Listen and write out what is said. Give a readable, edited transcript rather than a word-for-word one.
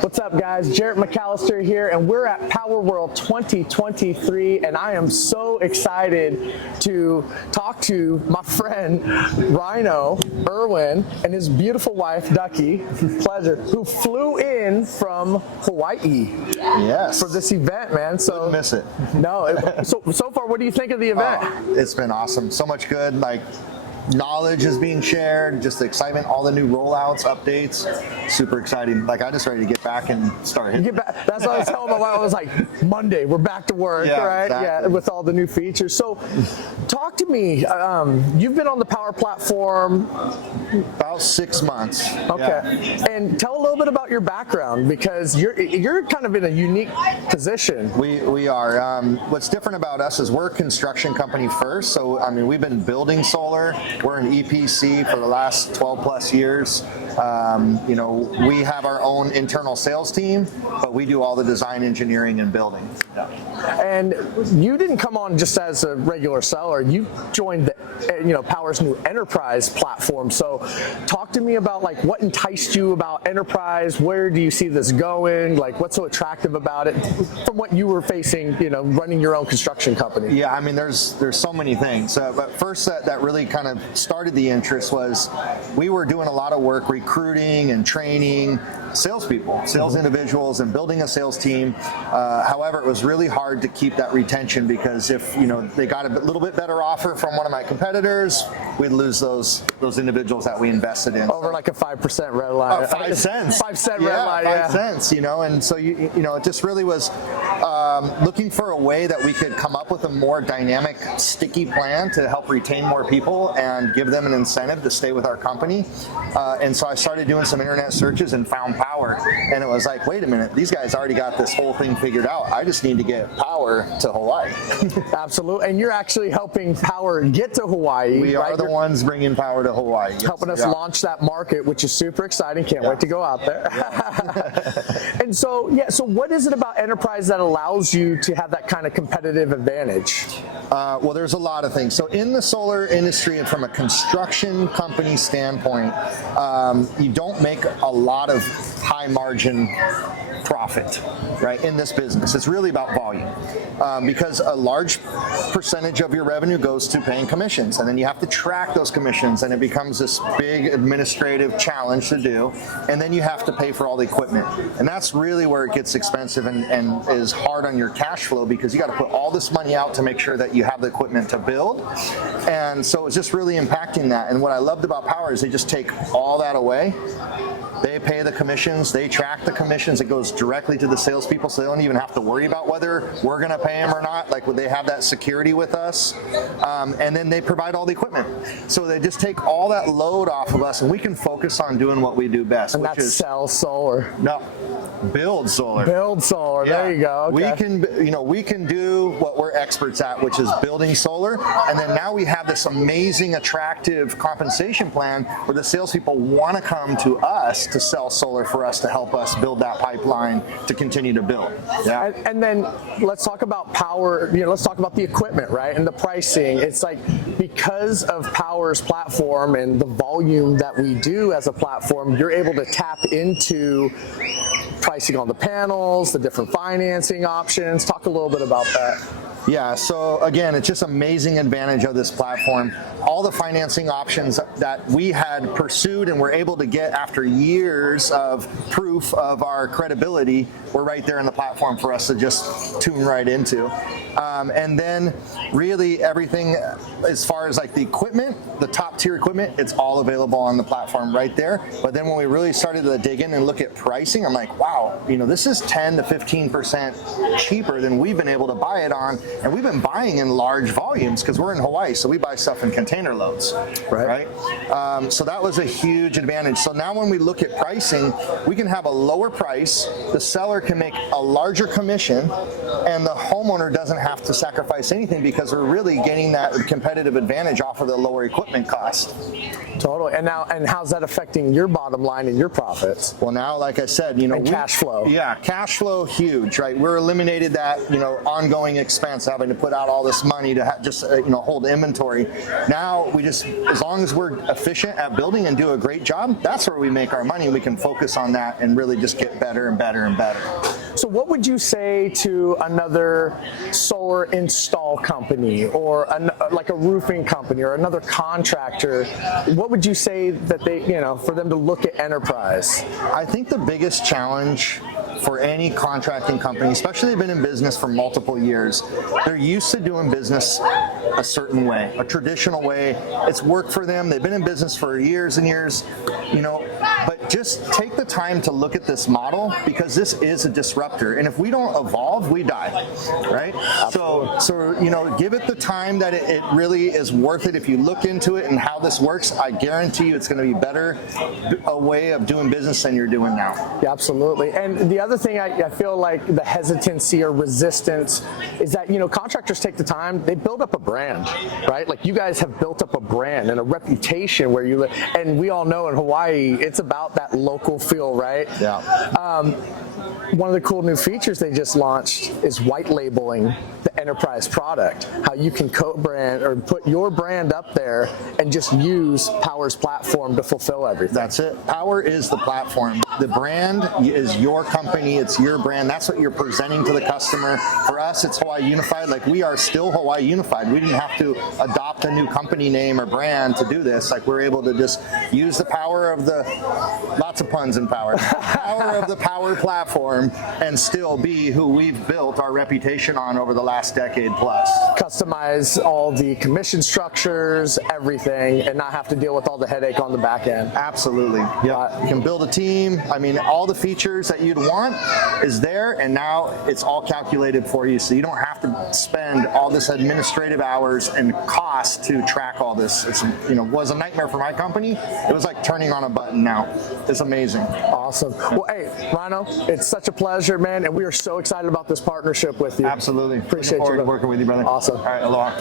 What's up, guys? Jarrett McAllister here, and we're at Powur World 2023, and I am so excited to talk to my friend Rhyno Irwin and his beautiful wife Duckie, pleasure, who flew in from Hawaii. Yes. For this event, man. So couldn't miss it. No. So far, what do you think of the event? It's been awesome. So much good. Like, knowledge is being shared, just the excitement, all the new rollouts, updates, super exciting. Like, I'm just ready to get back and start hitting. That's what I was telling my wife. I was like, Monday, we're back to work, right? Exactly. Yeah, with all the new features. So talk to me. You've been on the Powur Platform about 6 months. Okay. Yeah. And tell a little bit about your background, because you're kind of in a unique position. We are. What's different about us is we're a construction company first. So, I mean, we've been building solar. We're an EPC for the last 12 plus years. You know, we have our own internal sales team, but we do all the design, engineering, and building. Yeah. And you didn't come on just as a regular seller. You joined the, Powur's new Enterprise platform. So talk to me about, like, what enticed you about Enterprise? Where do you see this going? Like, what's so attractive about it from what you were facing, running your own construction company? Yeah, I mean, there's so many things. But first, that really kind of started the interest was we were doing a lot of work recruiting and training salespeople, sales individuals, and building a sales team. However, it was really hard to keep that retention, because if they got a little bit better offer from one of my competitors, we'd lose those individuals that we invested in. Over like a 5% red line. 5 cents. 5 cent red line. 5 cents. And so it just really was looking for a way that we could come up with a more dynamic, sticky plan to help retain more people and give them an incentive to stay with our company. And so I started doing some internet searches and found Powur, and it was like, wait a minute, these guys already got this whole thing figured out. I just need to get Powur to Hawaii. Absolutely. And you're actually helping Powur get to Hawaii. We are the ones bringing Powur to Hawaii. Yes. Helping us launch that market, which is super exciting. Can't wait to go out there. And so what is it about Enterprise that allows you to have that kind of competitive advantage? Well, there's a lot of things. So in the solar industry, and from a construction company standpoint, you don't make a lot of high margin profit, right, in this business. It's really about volume, because a large percentage of your revenue goes to paying commissions, and then you have to track those commissions, and it becomes this big administrative challenge to do, and then you have to pay for all the equipment, and that's really where it gets expensive and is hard on your cash flow, because you got to put all this money out to make sure that you have the equipment to build. And so it's just really impacting that. And what I loved about Powur is they just take all that away. They pay the commissions, they track the commissions, it goes directly to the salespeople, so they don't even have to worry about whether we're going to pay them or not. Like, they have that security with us, and then they provide all the equipment. So they just take all that load off of us, and we can focus on doing what we do best, and which is sell solar. No, build solar. Build solar. Yeah. There you go. Okay. We can do what we're experts at, which is building solar, and then now we have this amazing, attractive compensation plan where the salespeople want to come to us to sell solar for us to help us build that pipeline to continue to build. Yeah. And then let's talk about Powur. Let's talk about the equipment, right, and the pricing. It's like, because of Powur's platform and the volume that we do as a platform, you're able to tap into pricing on the panels, the different financing options. Talk a little bit about that. Yeah, so again, it's just amazing advantage of this platform. All the financing options that we had pursued and were able to get after years of proof of our credibility were right there in the platform for us to just tune right into. And then really everything as far as like the equipment, the top tier equipment, it's all available on the platform right there. But then when we really started to dig in and look at pricing, I'm like, wow, this is 10 to 15% cheaper than we've been able to buy it on. And we've been buying in large volumes because we're in Hawaii, so we buy stuff in container loads, right? So that was a huge advantage. So now when we look at pricing, we can have a lower price, the seller can make a larger commission, and the homeowner doesn't have to sacrifice anything because we're really getting that competitive advantage off of the lower equipment cost. Totally. And how's that affecting your bottom line and your profits? Well, now, like I said, and cash flow. Yeah, cash flow, huge, right? We're eliminated that, ongoing expense having to put out all this money to just hold inventory. Now we just, as long as we're efficient at building and do a great job, that's where we make our money. We can focus on that and really just get better and better and better. So what would you say to another solar install company or like a roofing company or another contractor? What would you say that they, for them to look at Enterprise? I think the biggest challenge for any contracting company, especially they've been in business for multiple years, they're used to doing business a certain way, a traditional way. It's worked for them. They've been in business for years and years, but just take the time to look at this model, because this is a disruptor. And if we don't evolve, we die, right? So give it the time that it really is worth it. If you look into it and how this works, I guarantee you it's going to be better a way of doing business than you're doing now. Yeah, absolutely. And the other thing I feel like the hesitancy or resistance is that, contractors take the time, they build up a brand, right? Like you guys have built up a brand and a reputation where you live. And we all know in Hawaii, it's about that local feel, right? Yeah. One of the cool new features they just launched is white labeling the Enterprise product. How you can co-brand or put your brand up there and just use Powur's platform to fulfill everything. That's it. Powur is the platform. The brand is your company. It's your brand. That's what you're presenting to the customer. For us, it's Hawaii Unified. Like, we are still Hawaii Unified. We didn't have to adopt a new company name or brand to do this. Like, we're able to just use the power of the, lots of puns in Powur, power of the Powur platform, and still be who we've built our reputation on over the last decade plus. Customize all the commission structures, everything, and not have to deal with all the headache on the back end. Absolutely. Yeah. You can build a team. I mean, all the features that you'd want is there, and now it's all calculated for you, so you don't have to spend all this administrative hours and cost to track all this. It's, was a nightmare for my company. It was like turning on a button now. It's amazing. Awesome. Well, hey, Rhyno, it's such a pleasure, man, and we are so excited about this partnership with you. Absolutely. Appreciate Looking forward you. to working with you, brother. Awesome. All right, aloha.